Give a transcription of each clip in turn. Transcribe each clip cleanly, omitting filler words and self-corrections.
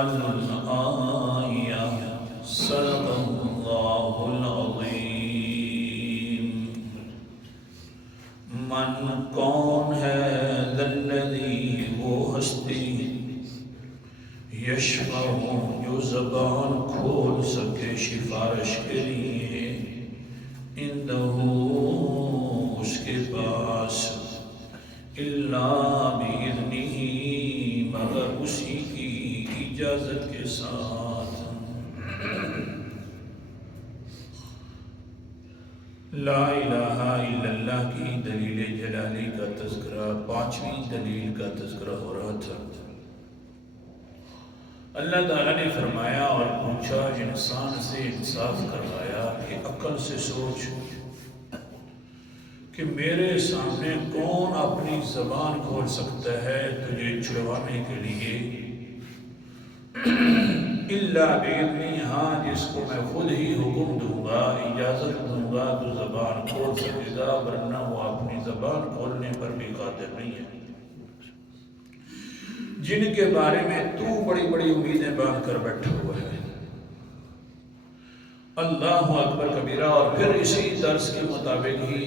الآية صدق الله العظيم. من کون ہے الذی وہ ہستی یشفع جو زبان کھول سکے سفارش کے لیے عندہ اس کے پاس الا باذنہ مگر اسی کی اجازت کے ساتھ. لا الہ الا اللہ کی دلیل جلالی کا تذکرہ، پانچویں دلیل کا تذکرہ ہو رہا تھا. اللہ تعالیٰ نے فرمایا اور پوچھا، انسان سے انصاف کروایا کہ عقل سے سوچ کہ میرے سامنے کون اپنی زبان کھول سکتا ہے تجھے چھڑوانے کے لیے. الا باذنی، ہاں جس کو میں خود ہی حکم دوں گا، اجازت دوں گا تو زبان کھول سکے گا، ورنہ وہ اپنی زبان کھولنے پر بھی قادر نہیں ہے. جن کے بارے میں تو بڑی بڑی امیدیں باندھ کر بیٹھا ہوا ہے. اللہ اکبر کبیرہ. اور پھر اسی درس کے مطابق ہی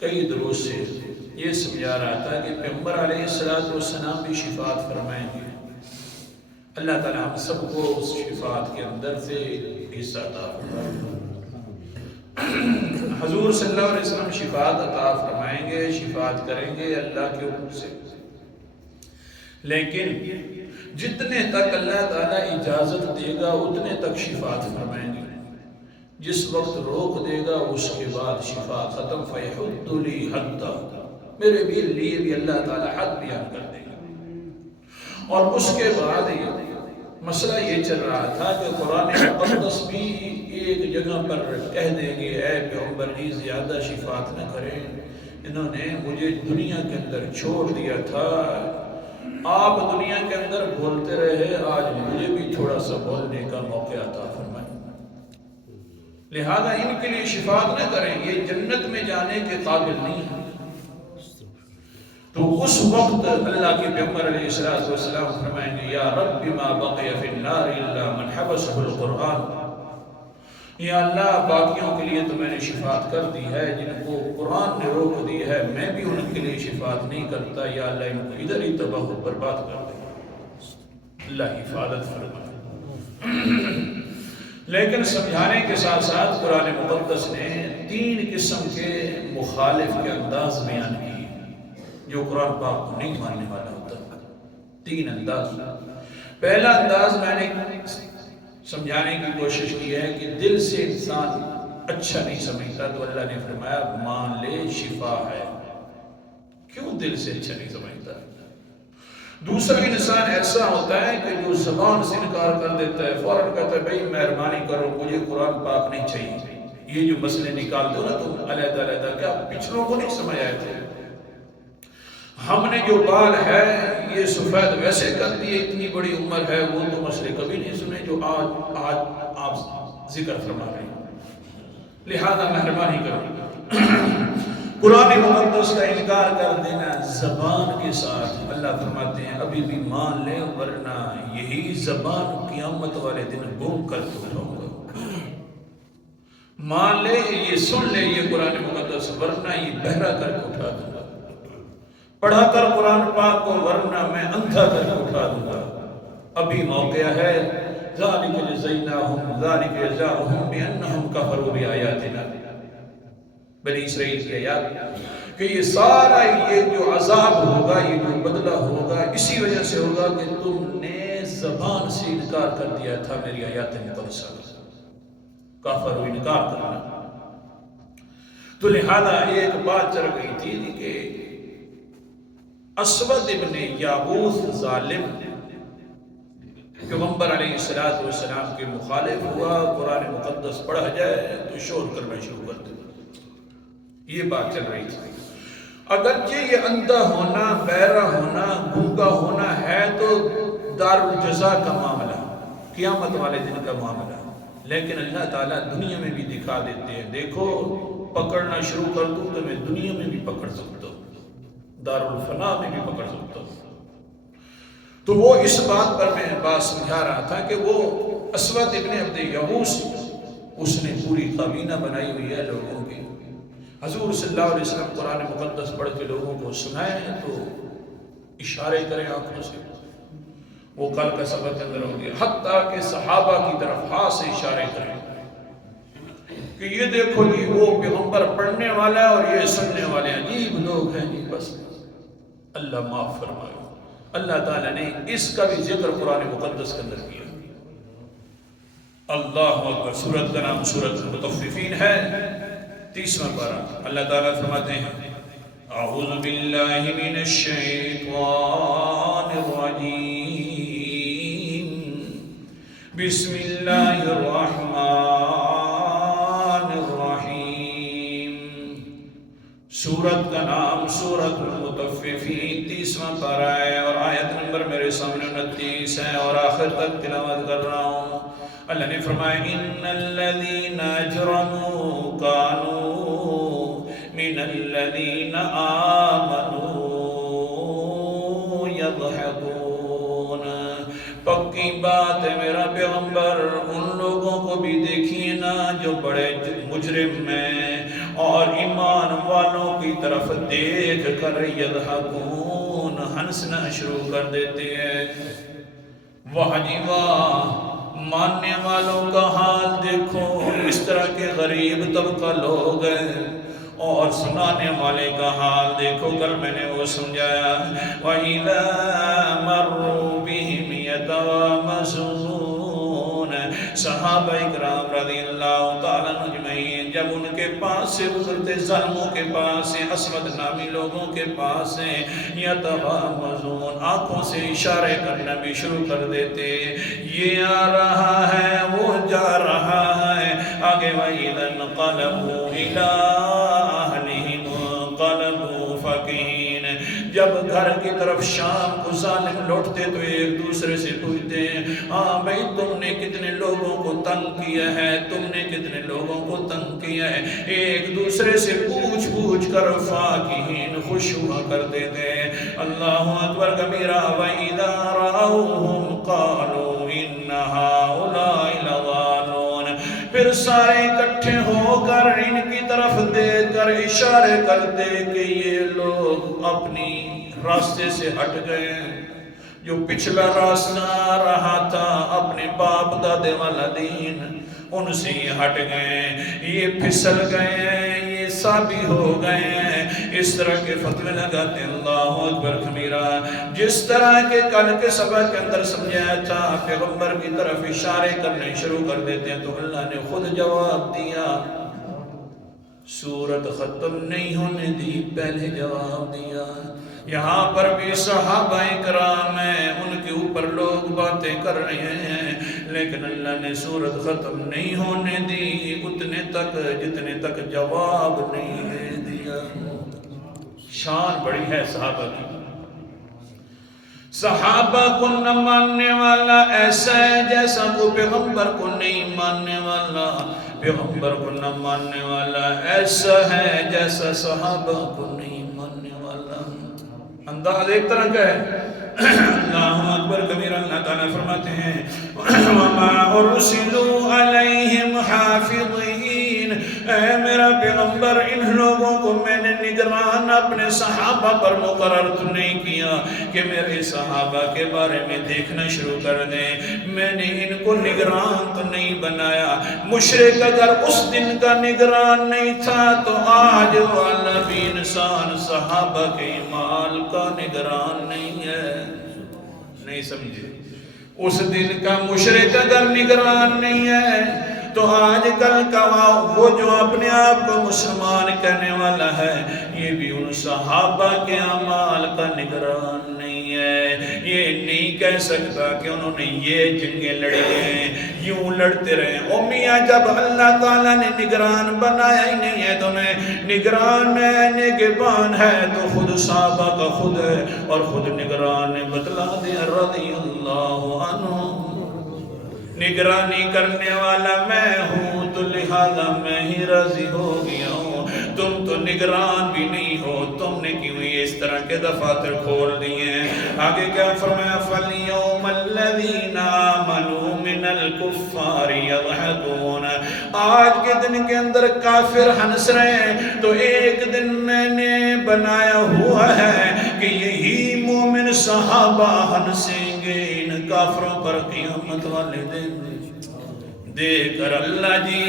کئی دروس سے یہ سمجھا رہا تھا کہ پیغمبر علیہ السلام بھی شفاعت فرمائیں گے. اللہ تعالیٰ ہم سب کو اس شفاعت کے اندر سے حصہ عطا فرمائے. حضور صلی اللہ علیہ وسلم شفاعت عطا فرمائیں گے، شفاعت کریں گے اللہ کے حکم سے. لیکن جتنے تک اللہ تعالیٰ اجازت دے گا اتنے تک شفاعت فرمائیں گے. جس وقت روک دے گا اس کے بعد شفا ختم. فیحد لی حدا، میرے بھی لیے بھی اللہ تعالیٰ حد بیان کر دے گا. اور اس کے بعد مسئلہ یہ چل رہا تھا کہ قرآن مقدس بھی ایک جگہ پر کہہ دیں گے اے پیغمبر جی زیادہ شفاعت نہ کریں، انہوں نے مجھے دنیا کے اندر چھوڑ دیا تھا، آپ دنیا کے اندر بولتے رہے، آج مجھے بھی تھوڑا سا بولنے کا موقع عطا فرمائیں. لہذا ان کے لیے شفاعت نہ کریں، یہ جنت میں جانے کے قابل نہیں ہے. تو اس وقت اللہ کے پیغمبر علیہ السلام فرمائیں گے یا رب ما بقی فی النار الا من حبسہ القرآن. یا اللہ باقیوں کے لیے تو میں نے شفاعت کر دی ہے، جن کو قرآن نے روک دی ہے میں بھی ان کے لیے شفاعت نہیں کرتا. یا اللہ ان کو ادھر ہی تباہ و برباد کر دے. اللہ حفاظت فرمائے. لیکن سمجھانے کے ساتھ ساتھ قرآن مقدس نے 3 قسم کے مخالف کے انداز بیان کیے جو قرآن پاک کو نہیں ماننے والا ہوتا. 3 انداز. پہلا انداز میں نے سمجھانے کی کوشش کی ہے کہ دل سے انسان اچھا نہیں سمجھتا تو اللہ نے فرمایا مان لے شفا ہے. کیوں دل سے اچھا نہیں سمجھتا؟ دوسرا انسان ایسا ہوتا ہے کہ جو زبان سے انکار کر دیتا ہے، فوراً کہتا ہے بھائی مہربانی کرو مجھے قرآن پاک نہیں چاہیے. یہ جو مسئلے نکالتے ہو نا تم علیحدہ علیحدہ، کیا پچھلوں کو نہیں سمجھ آئے تھے؟ ہم نے جو بال ہے یہ سفید ویسے کر دیے، اتنی بڑی عمر ہے، وہ تو مسئلے کبھی نہیں سنے جو آج آپ ذکر فرما رہے ہیں. لہذا مہربانی کرو. قرآن مقدس کا انکار کر دینا زبان کے ساتھ، اللہ فرماتے ہیں ابھی بھی مان لیں ورنہ یہی زبان قیامت والے دن بھوک کر کے اٹھاؤں گا. مان لے، یہ سن لے یہ قرآن مقدس، ورنہ یہ بہرا کر کے اٹھا دوں گا. پڑھا کر قرآن پاک کو، ورنہ میں اندھا کر کے اٹھا دوں گا. ابھی موقع ہے. ذالک جزیناہم ذالک جزاؤہم بانہم کفروا بآیاتنا. بنی اسرائیل کی آیات کہ یہ سارا یہ جو عذاب ہوگا، یہ جو بدلہ ہوگا، اسی وجہ سے ہوگا کہ تم نے زبان سے انکار کر دیا تھا میری آیات مقدسہ. کافر و انکار کرنا. تو لہذا ایک بات چل گئی تھی کہ اسود ابن یابوس ظالم پیغمبر علیہ السلام کے مخالف ہوا. قرآن مقدس پڑھا جائے تو شور کرنا شروع کر دے. یہ بات چل رہی تھی. اگرچہ یہ اندھا ہونا، بہرا ہونا، گونگا ہونا ہے تو دار الجزا کا معاملہ، قیامت والے دن کا معاملہ، لیکن اللہ تعالیٰ دنیا میں بھی دکھا دیتے ہیں. دیکھو پکڑنا شروع کر دوں تو میں دنیا میں بھی پکڑ سکتا ہوں، دار الفنا میں بھی پکڑ سکتا ہوں. تو وہ اس بات پر میں بات سمجھا رہا تھا کہ وہ اسود ابن عبد یغوث، اس نے پوری کابینہ بنائی ہوئی ہے لوگوں کی. حضور صلی اللہ علیہ وسلم قرآن مقدس پڑھ کے لوگوں کو سنائیں تو اشارے کریں آنکھوں سے. وہ کل کا سبق کے اندر ہو گیا، حتیٰ کہ صحابہ کی طرف ہاتھ سے اشارے کریں کہ یہ دیکھو جی وہ پیغمبر پڑھنے والا ہے اور یہ سننے والے عجیب لوگ ہیں جی. بس اللہ معاف فرمائے. اللہ تعالیٰ نے اس کا بھی ذکر قرآن مقدس کے اندر کیا. اللہ اکبر. سورت کا نام سورت المطففین ہے، 30واں پارہ. اللہ تعالیٰ فرماتے ہیں اعوذ باللہ من الشیطان الرجیم بسم اللہ الرحمن الرحیم. سورت کا نام سورت المطففین، 30واں پارہ ہے اور آیت نمبر میرے سامنے 29 ہے اور آخر تک تلاوت کر رہا ہوں. اللہ نے فرمایا ان الذین اجرموا کانوا من الذین آمنوا یضحکون. پکی بات ہے میرا پیغمبر، ان لوگوں کو بھی دیکھیے نا جو بڑے مجرم ہیں اور ایمان والوں کی طرف دیکھ کر یضحکون، ہنسنا شروع کر دیتے ہیں. واہ جی واہ، ماننے والوں کا حال دیکھو، اس طرح کے غریب طبقہ لوگ ہیں. اور سنانے والے کا حال دیکھو، کل میں نے وہ سمجھایا وَإِذَا مَرُّوا بِهِمْ يَتَغَامَزُونَ. صحابہ اکرام رضی اللہ تعالیٰ اجمعین جب ان کے پاس سے گزرتے، ظالموں کے پاس سے، اسود نامی لوگوں کے پاس سے، یتغامزون، آنکھوں سے اشارے کرنا بھی شروع کر دیتے. یہ آ رہا ہے، وہ جا رہا ہے. آگے وَإِذَا انقلبوا إِلَىٰ أَهْلِهِمْ انقلبوا فَكِهِينَ. جب گھر کی طرف شام کو ظالم لوٹتے تو ایک دوسرے سے پوچھتے ہیں ہاں بھائی تم نے کتنے لوگوں کو تنگ کیا ہے، تم نے کتنے لوگوں کو تنگ کیا ہے. ایک دوسرے سے پوچھ کر فاکہین، خوش ہوا کرتے تھے. اللہ اکبر کبیرہ. وَإِذَا رَأَوْهُمْ قَالُوا إِنَّ هَؤُلَاءِ لَضَالُونَ. پھر سارے اکٹھے ہو کر ان کی طرف دیکھ کر اشارے کرتے کہ یہ لوگ اپنی راستے سے ہٹ گئے ہیں. جو پچھلا راستہ آ رہا تھا اپنے باپ دادے والا دین، ان سے یہ ہٹ گئے، یہ پھسل گئے ہیں، یہ سابی ہو گئے ہیں. اس طرح کے فتوے لگاتے. اللہ اکبر کبیرہ. جس طرح کے کل کے سبق کے اندر سمجھایا تھا، پیغمبر کی طرف اشارے کرنے شروع کر دیتے ہیں تو اللہ نے خود جواب دیا. سورت ختم نہیں ہونے دی، پہلے جواب دیا. یہاں پر بھی صحابہ اکرام ہیں، ان کے اوپر لوگ باتیں کر رہے ہیں، لیکن اللہ نے سورت ختم نہیں ہونے دی اتنے تک جتنے تک جواب نہیں دے دیا. شان بڑی ہے صحابہ کی. صحابہ کو نہ ماننے والا ایسا ہے جیسا کو پیغمبر کو نہیں ماننے والا، پیغمبر کو نہ ماننے والا ایسا ہے جیسا صحابہ کو نہیں ماننے والا. انداز ایک طرح کا ہے. اللہ اکبر کبیرہ. اللہ تعالیٰ فرماتے ہیں وَمَا أُرْسِلُوا عَلَيْهِمْ حَافِظِينَ. اے میرا پیغمبر، ان لوگوں کو میں نے نگران اپنے صحابہ پر مقرر تو نہیں کیا کہ میرے صحابہ کے بارے میں دیکھنا شروع کر دیں. میں نے ان کو نگران تو نہیں بنایا. مشرک اگر اس دن کا نگران نہیں تھا تو آج والا بھی انسان صحابہ کے مال کا نگران نہیں ہے. نہیں سمجھے؟ اس دن کا مشرک اگر نگران نہیں ہے تو آج کل کا وہ جو اپنے آپ کو مسلمان کہنے والا ہے یہ بھی ان صحابہ کے اعمال کا نگران نہیں ہے. یہ نہیں کہہ سکتا کہ انہوں نے یہ جنگیں لڑی ہیں، یوں لڑتے رہے. او میاں جب اللہ تعالیٰ نے نگران بنایا ہی نہیں ہے تو نگران نگہبان ہے تو خود صحابہ کا خود ہے اور خود نگران نے بتلا دیا رضی اللہ عنہ. نگرانی کرنے والا میں ہوں تو لہذا میں ہی راضی ہو گیا ہوں. تم تو نگران بھی نہیں ہو، تم نے کیوں یہ اس طرح کے دفاتر کھول دیے ہیں. آگے کیا فرمایا؟ فَالْيَوْمَ الَّذِينَ آمَنُوا مِنَ الْكُفَّارِ يَضْحَكُونَ. آج کے دن کے اندر کافر ہنس رہے ہیں تو ایک دن میں نے بنایا ہوا ہے کہ یہی مومن صحابہ ہنسیں گے ان کافروں پر قیامت والے دن. دیکھ کر اللہ جی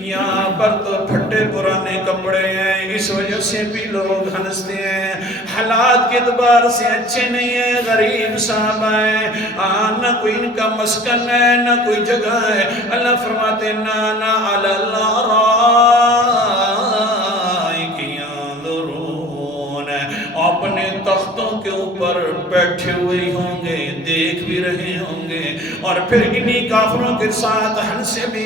یہاں پر تو پھٹے پرانے کپڑے ہیں، اس وجہ سے بھی لوگ ہنستے ہیں، حالات کے اعتبار سے اچھے نہیں ہیں، غریب صاحب ہیں، نہ کوئی ان کا مسکن ہے نہ کوئی جگہ ہے. اللہ فرماتے نانا علی الارائک ینظرون، اپنے تختوں کے اوپر بیٹھے ہوئے ہوں گے، دیکھ بھی رہے ہوں گے، اور پھر انہی کافروں کے ساتھ ہنسے بھی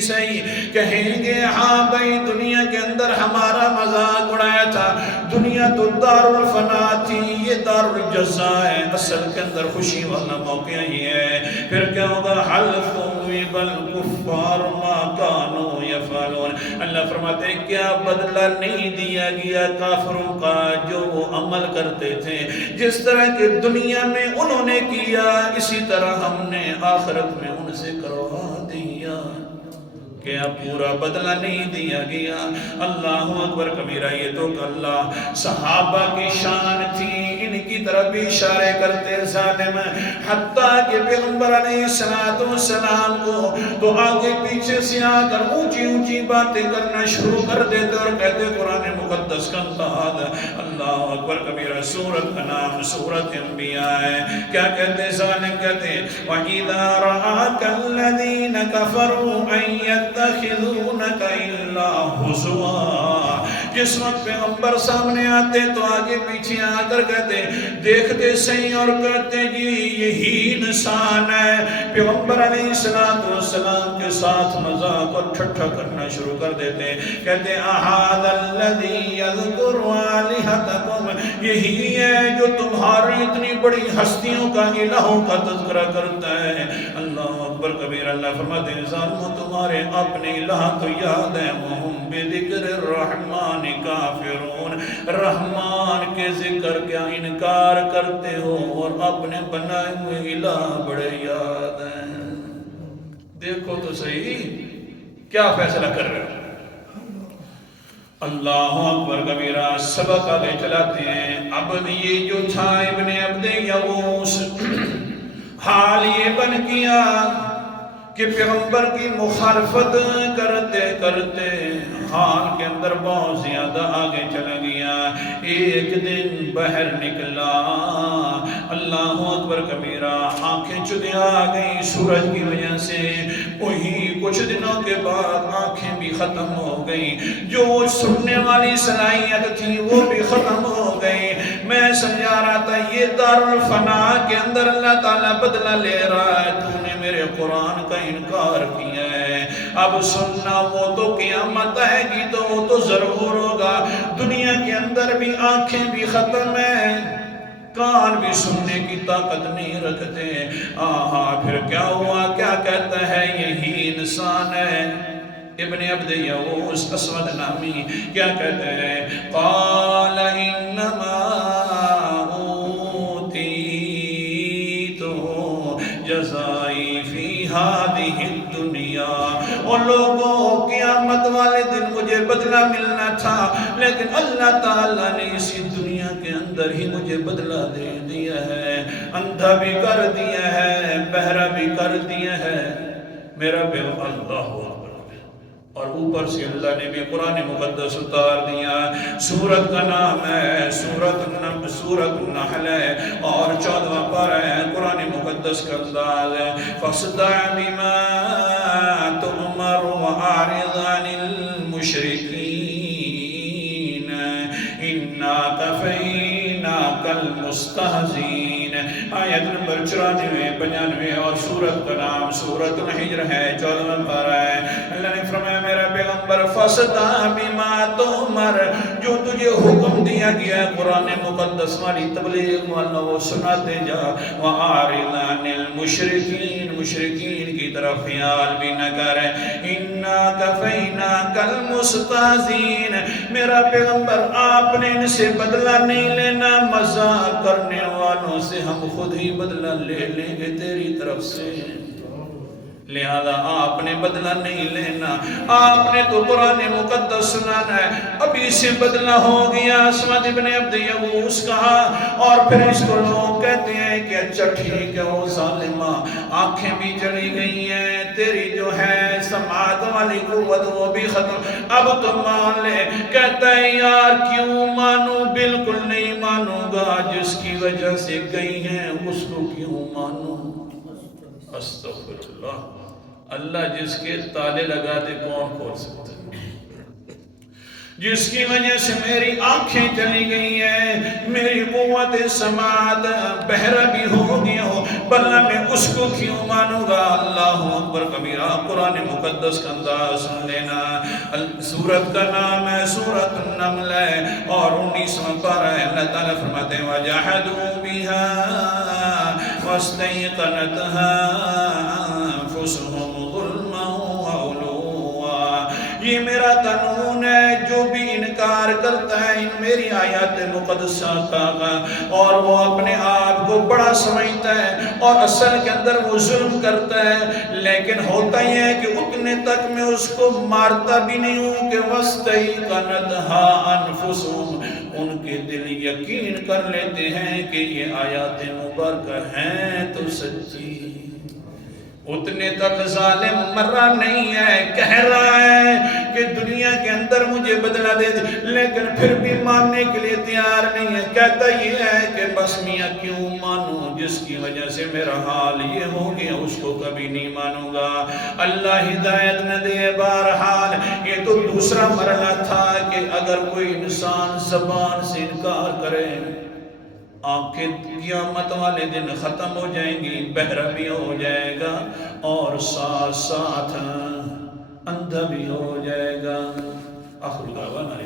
صحیح کہیں گے ہاں بھائی دنیا کے اندر ہمارا مذاق اڑایا تھا، دنیا تو دار الفنا تھی، یہ دار الجزا ہے، اصل کے اندر خوشی والا موقع یہ ہے. پھر کیا ہوگا؟ حل ثوب الکفار ما کانوا یفعلون. اللہ فرماتے ہیں کیا بدلہ نہیں دیا گیا کافروں کا جو وہ عمل کرتے تھے، جس طرح کہ دنیا میں انہوں نے کیا اسی طرح ہم نے آخرت میں ان سے کروا دیا. کیا پورا بدلہ نہیں دیا گیا؟ اللہ اکبر کبیرہ. یہ تو اللہ صحابہ کی شان تھی، ان کی طرف بھی اشارے کرتے ظالم، حتیٰ کہ پیغمبر علیہ السلام کو تو آگے پیچھے سے آ کر اونچی اونچی باتیں کرنا شروع کر دیتے اور کہتے قرآن مقدس کا انداز. اللہ اکبر کبیرہ. سورت کا نام سورت انبیاء ہے. کیا کہتے ظالم؟ کہتے وَإِذَا رَآكَ الَّذِينَ كَفَرُوا أَن يَتَّخِذُونَكَ إِلَّا هُزُوًا. جس وقت پیغمبر سامنے آتے تو آگے پیچھے آ کر کہتے دیکھتے صحیح اور کہتے جی یہی انسان ہے. پیغمبر علیہ السلام کے ساتھ مذاق اور ٹھٹھا کرنا شروع کر دیتے، کہتے أَهَذَا الَّذِي يَذْكُرُ آلِهَتَكُمْ، یہی ہے جو تمہاری اتنی بڑی ہستیوں کا الہوں کا تذکرہ کرتا ہے. اللہ اکبر کبیر. اللہ فرماتے ہیں ظالموں تمہارے اپنے الہ تو یاد ہے، وَهُمْ بِذِكْرِ الرَّحْمَنِ كَافِرُونَ، رحمان کے ذکر کا انکار کرتے ہو اور اپنے بنائے ہوئے الہ بڑے یاد ہیں. دیکھو تو صحیح کیا فیصلہ کر رہے ہو. اللہ اکبر کبیرہ. سبق آگے چلاتے ہیں. اب یہ جو تھا ابن عبد یغوث، حال یہ بن گیا کہ پیغمبر کی مخالفت کرتے کرتے حال کے اندر بہت زیادہ آگے چلا گیا. ایک دن بہر نکلا. اللہ اکبر کبیرہ. آنکھیں چدی آ گئی سورج کی وجہ سے. وہی کچھ دنوں کے بعد آنکھیں بھی ختم ہو گئی، جو سننے والی صلاحیت تھی وہ بھی ختم ہو گئی. میں سمجھا رہا تھا یہ دار الفنا کے اندر اللہ تعالیٰ بدلہ لے رہا ہے، تو نے میرے قرآن کا انکار کیا ہے. اب سننا وہ تو قیامت آئے گی تو وہ تو ضرور ہوگا. دنیا کے اندر بھی آنکھیں بھی ختم ہیں، کان بھی سننے کی طاقت نہیں رکھتے. پھر کیا ہوا؟ کیا کہتا ہے یہی انسان ہے ابن عبد یغوث اسود نامی. کیا کہتے ہیں؟ قال انما اوتیت جزائی فی هذه الدنیا. اور لوگوں قیامت والے دن مجھے بدلہ ملنا تھا، لیکن اللہ تعالیٰ نے اسی دنیا کے اندر ہی مجھے بدلہ دے دیا ہے. اندھا بھی کر دیا ہے، بہرا بھی کر دیا ہے میرا پیغمبر. اللہ اکبر. اور اوپر سے اللہ نے بھی قرآن مقدس اتار دیا. سورت کا نام ہے سورت النحل ہے اور 14واں پارہ ہے. قرآن مقدس کا انداز ہے فَاصْدَعْ بِمَا تُؤْمَرُ وَأَعْرِضْ عَنِ الْمُشْرِكِينَ إِنَّا كَفَيْنَاكَ الْمُسْتَهْزِئِينَ. آیت نمبر 94 95 اور سورت کا نام سورت الحجر ہے 14واں پارہ ہے. اللہ نے فرمایا میرا پیغمبر پیغمبر فَاسْتَعْ بِمَا تُؤْمَرْ، جو تجھے حکم دیا گیا ہے قرآن مقدس والی تبلیغ والا وہ سناتے جا، وَأَعْرِضْ عَنِ الْمُشْرِكِينَ، مشرکین کی طرف خیال بھی نہ کریں، إِنَّا كَفَيْنَاكَ الْمُسْتَهْزِئِينَ، میرا پیغمبر آپ نے ان سے بدلہ نہیں لینا، مذاق کرنے والوں سے ہم خود ہی بدلہ لے لیں گے تیری طرف سے، لہذا آپ نے بدلہ نہیں لینا، آپ نے تو قرآن مقدس سنانا ہے، ابھی سے بدلہ ہو گیا۔ اسمت ابن عبد یغوث کہا، اور پھر اس کو لوگ کہتے ہیں کہ اچھا ٹھیک ہے وہ ظالمہ، آنکھیں بھی چلی گئی ہیں، تیری جو ہے سماعت والی قوت وہ بھی ختم، اب تو مان لے۔ کہتا ہے یار کیوں مانوں، بالکل نہیں مانوں گا، جس کی وجہ سے گئی ہیں اس کو کیوں مانوں؟ استغفر اللہ، اللہ جس کے تالے لگا دے کون کھول سکتا ہے؟ جس کی وجہ سے میری آنکھیں چلی گئی ہیں، میری قوت سماعت بہرا بھی ہو گیا ہو، بلہ میں اس کو کیوں مانوں گا؟ اللہ اکبر کبیرہ۔ قرآن مقدس کا انداز سن لینا، سورت کا نام ہے سورت النمل ہے، اور 19واں پارہ ہے۔ اللہ تعالیٰ فرماتے ہیں وَجَحَدُوا بِهَا وَاسْتَيْقَنَتْهَا أَنفُسُهُمْ ظُلْمًا وَعُلُوًّا، یہ میرا قانون ہے، جو بھی انکار کرتا ہے ان میری آیات مقدسہ کا، اور وہ اپنے آپ کو بڑا سمجھتا ہے اور اصل کے اندر وہ ظلم کرتا ہے، لیکن ہوتا یہ ہے کہ اتنے تک میں اس کو مارتا بھی نہیں ہوں کہ وَاسْتَيْقَنَتْهَا أَنفُسُهُمْ، ان کے دل یقین کر لیتے ہیں کہ یہ آیات مبارکہ ہیں تو سچی، اتنے تک ظالم مرہ نہیں ہے، کہہ رہا ہے کہ دنیا کے اندر مجھے بدلہ دے دے، لیکن پھر بھی ماننے کے لیے تیار نہیں ہے، کہتا یہ ہے کہ بس میاں کیوں مانوں، جس کی وجہ سے میرا حال یہ ہو گیا اس کو کبھی نہیں مانوں گا۔ اللہ ہدایت نہ دے، بہرحال یہ تو دوسرا مرحلہ تھا کہ اگر کوئی انسان زبان سے انکار کرے، آنکھیں قیامت والے دن ختم ہو جائیں گی، بہرا بھی ہو جائے گا اور ساتھ ساتھ اندھا بھی ہو جائے گا۔ آخر دعوانا